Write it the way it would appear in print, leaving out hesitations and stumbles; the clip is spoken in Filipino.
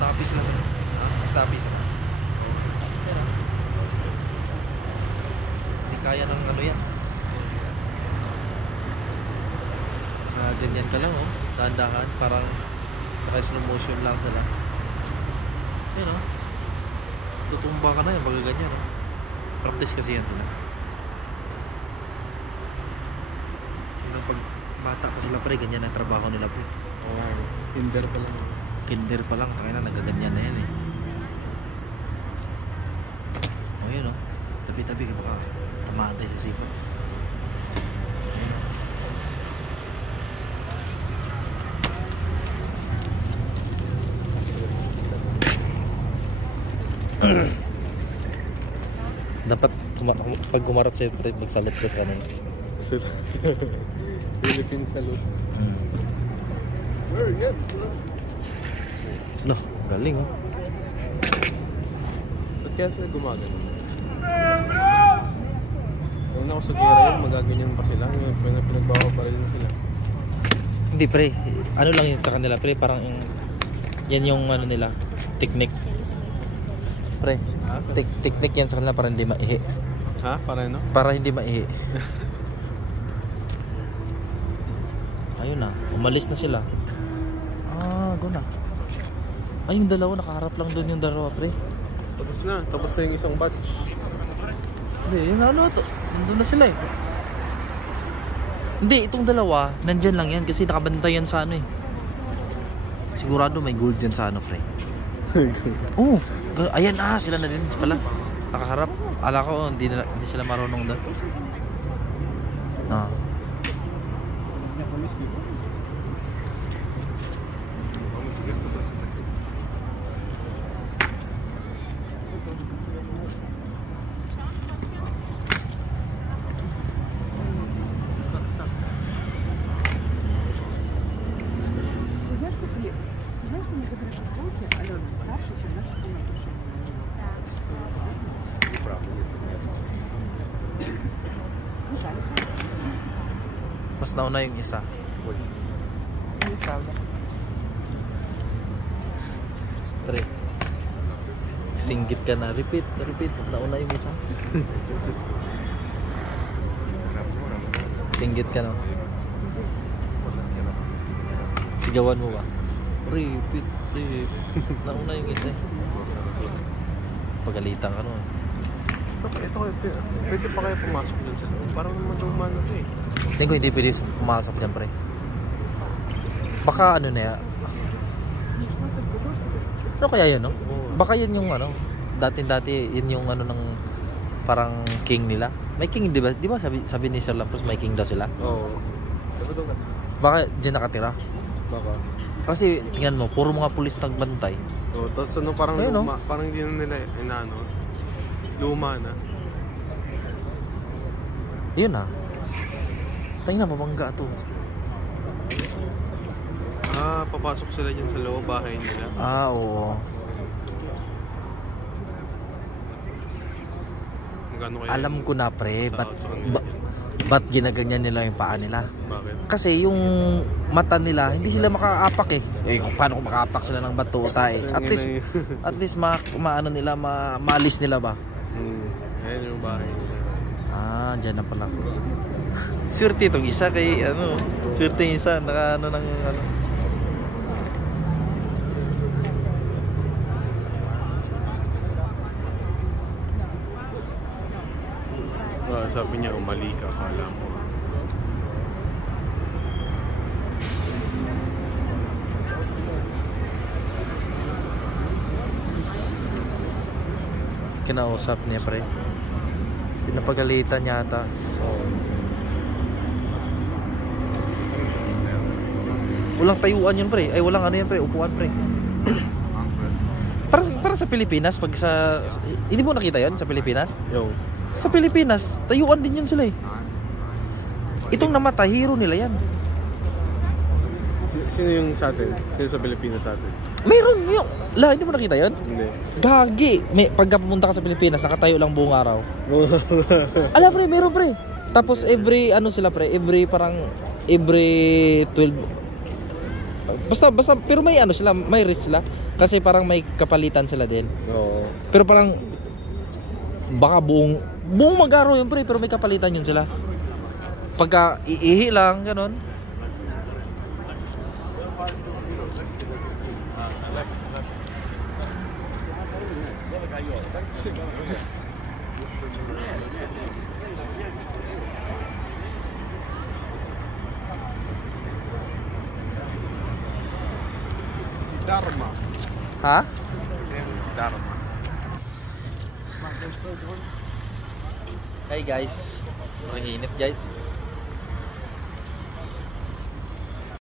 snappy sila. Snappy sila. Pero, hindi kaya ng ano yan. Ganyan ka lang, oh. Dahan-dahan. Parang naka-slow motion lang sila. Yun, oh. Tutumba ka na yun. Baga ganyan, oh. Practice kasi yan sila. Hanggang pag bata pa sila pre, ganyan ang trabaho nila pre. Oo, kinder pa lang. Kinder pa lang, kaya nagaganyan na yan eh. O yun o, tabi-tabi ka baka tamaan tayo sa sipa. Dapat pag gumarap sa'yo pre, magsalot ka sa kanila. Philippine salute. Sir, yes sir. No, galing oh. Ba't kaya sila gumagano? Kung ako sa gira yun, magaganyan pa sila. Pinagbawa pa rin sila. Hindi pre, ano lang yun sa kanila pre, parang yung, yan yung ano nila, technique. Pre, technique yan sa kanila para hindi maihi. Ha? Para ano? Para hindi maihi. Ayun na, umalis na sila. Go na. Ay, yung dalawa, nakaharap lang doon yung dalawa, pre. Tapos na yung isang batch. Hindi, yung ano, nandun na sila eh. Hindi, itong dalawa, nandyan lang yan kasi nakabantay yan sa ano eh. Sigurado may gold dyan sa ano, pre. Oo, ayan sila na din pala. Nakaharap. Ala ko, hindi sila marunong doon. Mas nauna yung isa. Pre, singgit ka na. Repeat. Nauna yung isa. Singgit ka na. Sigawan mo ba? Repeat. Nauna yung isa. Pagalitan ka nun. Ito pwede pa kayo pumasok dyan sa loob. Parang naman lumano ito eh. Tingin ko hindi pwede pumasok dyan pre. Baka ano na yan. Ano kaya yan no? Baka yan yung ano. Dati yun yung ano ng parang king nila. May king di ba? Di ba sabi ni Sir Lampros may king daw sila? Oo. Baka dyan nakatira. Baka. Kasi tingnan mo, puro mga pulis nagbantay. Oo, tapos ano parang ayun, luma. Parang hindi na nila inaano. Luma na. Yun tingnan na mabangga to. Papasok sila dyan sa loob bahay nila. Oo. Kaya alam ko na pre, ba't ginaganyan nila yung paa nila? Bakit? Kasi yung mata nila, hindi sila makaapak eh. Kung paano kung makaapak sila ng batuta eh. At least maano nila, maalis nila ba? Ayan yung bahay nila. Dyan na pala. Swerte itong isa kay ano. Swerte yung isa, naka ano ng ano. Sabi niya umali ka, akala mo. Kinausap niya pre. Pinapagalitan yata. Walang tayuan yun pre. Ay walang ano yan pre, upuan pre. Para sa Pilipinas pag sa hindi mo nakita yan sa Pilipinas? Yo. Sa Pilipinas, tayuan din yun sila eh. Itong namatay, hero nila yan. Sino yung sa atin? Sino sa Pilipinas sa atin? Meron yung hindi mo nakita yun? Hindi. Gagi. Pagka pumunta ka sa Pilipinas, nakatayo lang buong araw. Pre, meron pre. Tapos every ano sila pre, every 12 basta pero may ano sila, may risk sila. Kasi parang may kapalitan sila din. Oo. Pero parang baka buong mag-araw yun pre, pero may kapalitan yun sila. Pagka iihi lang, ganon. Si Dharma. Ha? Si Dharma. Hey guys. Ang init guys.